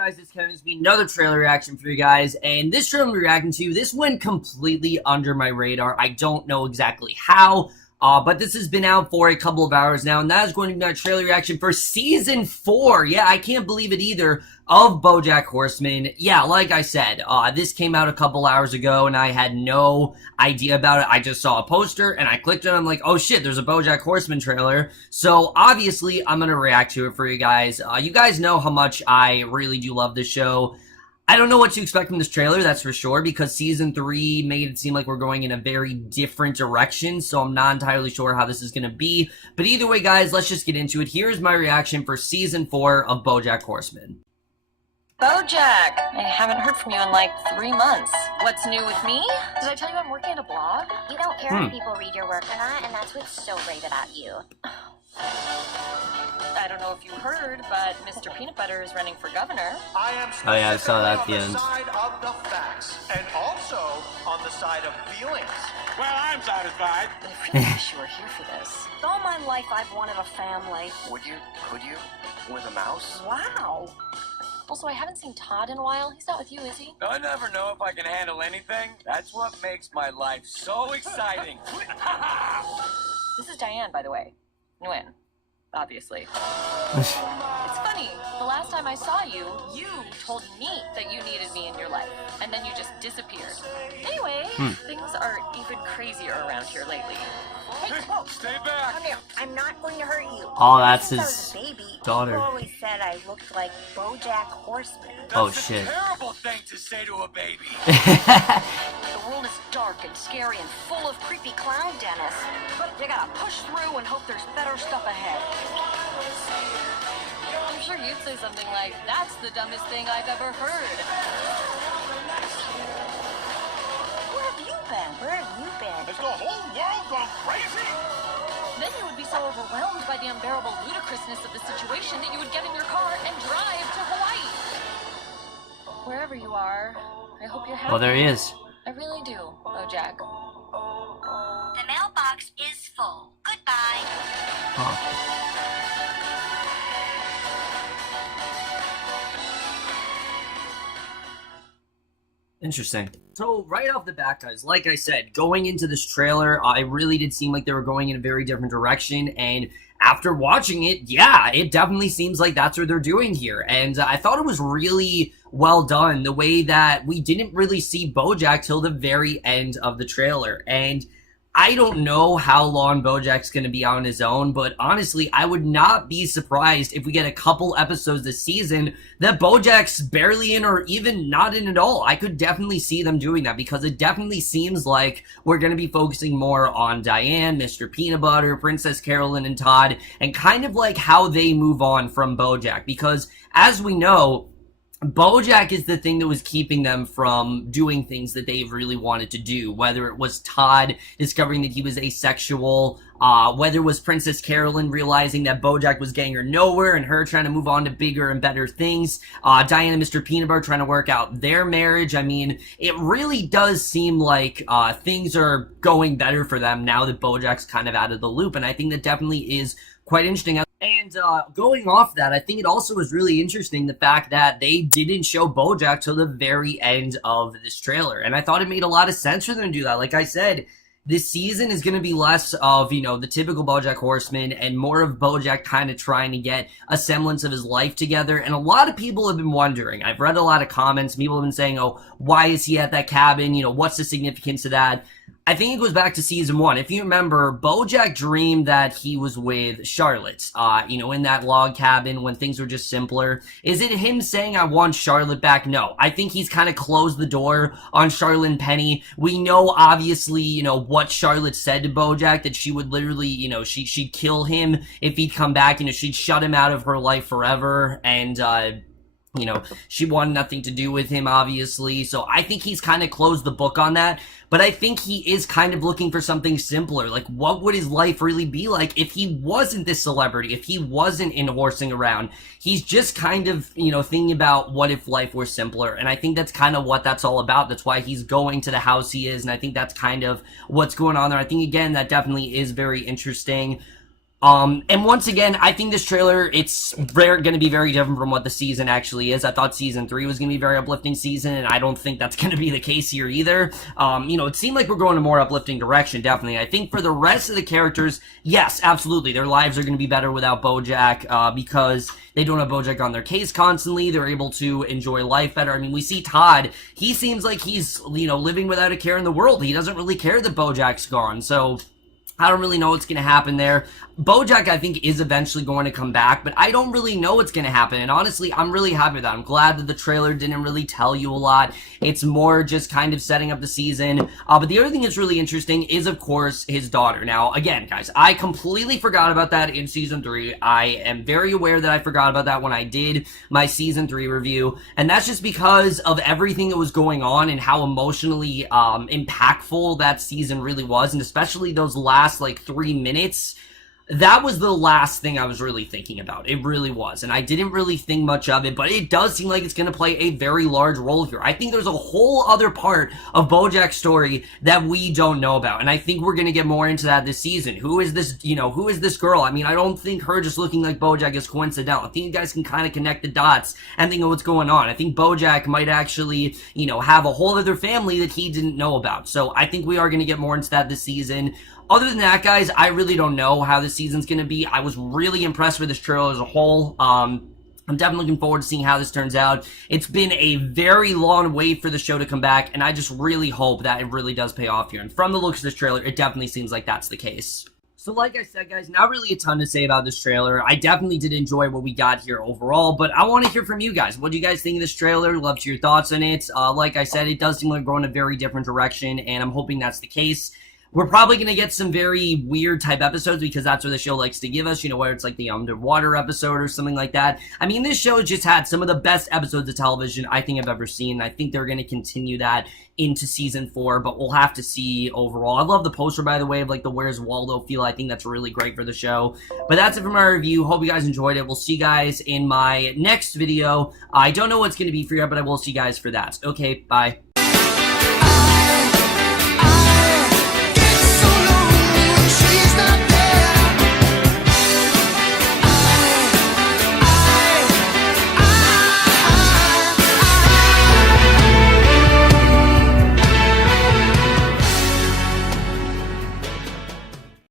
guys? It's Kevin. It's another trailer reaction for you guys, and this trailer I'm reacting to, this went completely under my radar. I don't know exactly how, but this has been out for a couple of hours now, and that is going to be my trailer reaction for Season 4. Yeah, I can't believe it either, of BoJack Horseman. Yeah, like I said, this came out a couple hours ago, and I had no idea about it. I just saw a poster, and I clicked it, and I'm like, oh shit, there's a BoJack Horseman trailer. So, obviously, I'm gonna react to it for you guys. You guys know how much I really do love this show. I don't know what to expect from this trailer, that's for sure, because Season 3 made it seem like we're going in a very different direction, so I'm not entirely sure how this is going to be. But either way, guys, let's just get into it. Here's my reaction for Season 4 of BoJack Horseman. BoJack! I haven't heard from you in like 3 months. What's new with me? Did I tell you I'm working at a blog? You don't care if people read your work or not, and that's what's so great about you. I don't know if you heard, but Mr. Peanut Butter is running for governor. I am Oh yeah, I saw that at the end. on the side of the facts, and also on the side of feelings. Well, I'm satisfied. But I really wish you were here for this. All my life I've wanted a family. Would you? Could you? With a mouse? Wow. Also, I haven't seen Todd in a while. He's not with you, is he? I never know if I can handle anything. That's what makes my life so exciting. This is Diane, by the way. Nguyen, obviously. It's funny. The last time I saw you, you told me that you needed me in your life, and then you just disappeared. Anyway, things are even crazier around here lately. Hey, whoa. Stay back. Come here. I'm not going to hurt you. Oh, that's Since I his was a baby, daughter. People always said I looked like BoJack Horseman. Oh, That's shit. a terrible thing to say to a baby. The world is dark and scary and full of creepy clown dentists. But you gotta push through and hope there's better stuff ahead. I'm sure you'd say something like, that's the dumbest thing I've ever heard. Where have you been? Where have you been? Has the whole world gone crazy? Then you would be so overwhelmed by the unbearable ludicrousness of the situation that you would get in your car and drive to Hawaii. Wherever you are, I hope you're happy. Oh, there he is. I really do, BoJack. The mailbox is full. Goodbye. Huh. Interesting. So, right off the bat, guys, like I said, going into this trailer, it really did seem like they were going in a very different direction, and after watching it, yeah, it definitely seems like that's what they're doing here, and I thought it was really well done, the way that we didn't really see BoJack till the very end of the trailer, and I don't know how long BoJack's going to be on his own, but honestly, I would not be surprised if we get a couple episodes this season that BoJack's barely in or even not in at all. I could definitely see them doing that because it definitely seems like we're going to be focusing more on Diane, Mr. Peanut Butter, Princess Carolyn, and Todd, and kind of like how they move on from BoJack because, as we know, BoJack is the thing that was keeping them from doing things that they really wanted to do, whether it was Todd discovering that he was asexual, whether it was Princess Carolyn realizing that BoJack was getting her nowhere and her trying to move on to bigger and better things, Diane and Mr. Peanut Butter trying to work out their marriage. I mean, it really does seem like things are going better for them now that BoJack's kind of out of the loop, and I think that definitely is quite interesting. And going off that, I think it also was really interesting the fact that they didn't show BoJack till the very end of this trailer. And I thought it made a lot of sense for them to do that. Like I said, this season is going to be less of, you know, the typical BoJack Horseman and more of BoJack kind of trying to get a semblance of his life together. And a lot of people have been wondering. I've read a lot of comments. People have been saying, oh, why is he at that cabin? You know, what's the significance of that? I think it goes back to season 1. If you remember, BoJack dreamed that he was with Charlotte, you know, in that log cabin when things were just simpler. Is it him saying, I want Charlotte back? No. I think he's kind of closed the door on Charlotte and Penny. We know, obviously, you know, what Charlotte said to BoJack, that she would literally, you know, she'd kill him if he'd come back. You know, she'd shut him out of her life forever, and, you know, she wanted nothing to do with him, obviously, so I think he's kind of closed the book on that, but I think he is kind of looking for something simpler. Like, what would his life really be like if he wasn't this celebrity, if he wasn't in horsing around? He's just kind of, you know, thinking about what if life were simpler, and I think that's kind of what that's all about. That's why he's going to the house he is, and I think that's kind of what's going on there. I think, again, that definitely is very interesting. And once again, I think this trailer, it's going to be very different from what the season actually is. I thought season 3 was going to be a very uplifting season, and I don't think that's going to be the case here either. It seemed like we're going a more uplifting direction, definitely. I think for the rest of the characters, yes, absolutely, their lives are going to be better without BoJack, because they don't have BoJack on their case constantly. They're able to enjoy life better. I mean, we see Todd, he seems like he's, living without a care in the world. He doesn't really care that BoJack's gone, so I don't really know what's going to happen there. BoJack, I think, is eventually going to come back, but I don't really know what's going to happen, and honestly, I'm really happy with that. I'm glad that the trailer didn't really tell you a lot. It's more just kind of setting up the season, but the other thing that's really interesting is, of course, his daughter. Now, again, guys, I completely forgot about that in Season 3. I am very aware that I forgot about that when I did my Season 3 review, and that's just because of everything that was going on and how emotionally impactful that season really was, and especially those last, 3 minutes. That was the last thing I was really thinking about. It really was. And I didn't really think much of it, but it does seem like it's going to play a very large role here. I think there's a whole other part of BoJack's story that we don't know about. And I think we're going to get more into that this season. Who is this, who is this girl? I mean, I don't think her just looking like BoJack is coincidental. I think you guys can kind of connect the dots and think of what's going on. I think BoJack might actually, have a whole other family that he didn't know about. So I think we are going to get more into that this season. Other than that, guys, I really don't know how this season's going to be. I was really impressed with this trailer as a whole. I'm definitely looking forward to seeing how this turns out. It's been a very long wait for the show to come back, and I just really hope that it really does pay off here. And from the looks of this trailer, it definitely seems like that's the case. So like I said, guys, not really a ton to say about this trailer. I definitely did enjoy what we got here overall, but I want to hear from you guys. What do you guys think of this trailer? Love to hear your thoughts on it. Like I said, it does seem like we're going a very different direction, and I'm hoping that's the case. We're probably going to get some very weird type episodes because that's what the show likes to give us, where it's like the underwater episode or something like that. I mean, this show just had some of the best episodes of television I think I've ever seen. I think they're going to continue that into season 4, but we'll have to see overall. I love the poster, by the way, of the Where's Waldo feel. I think that's really great for the show. But that's it for my review. Hope you guys enjoyed it. We'll see you guys in my next video. I don't know what's going to be for you, but I will see you guys for that. Okay, bye.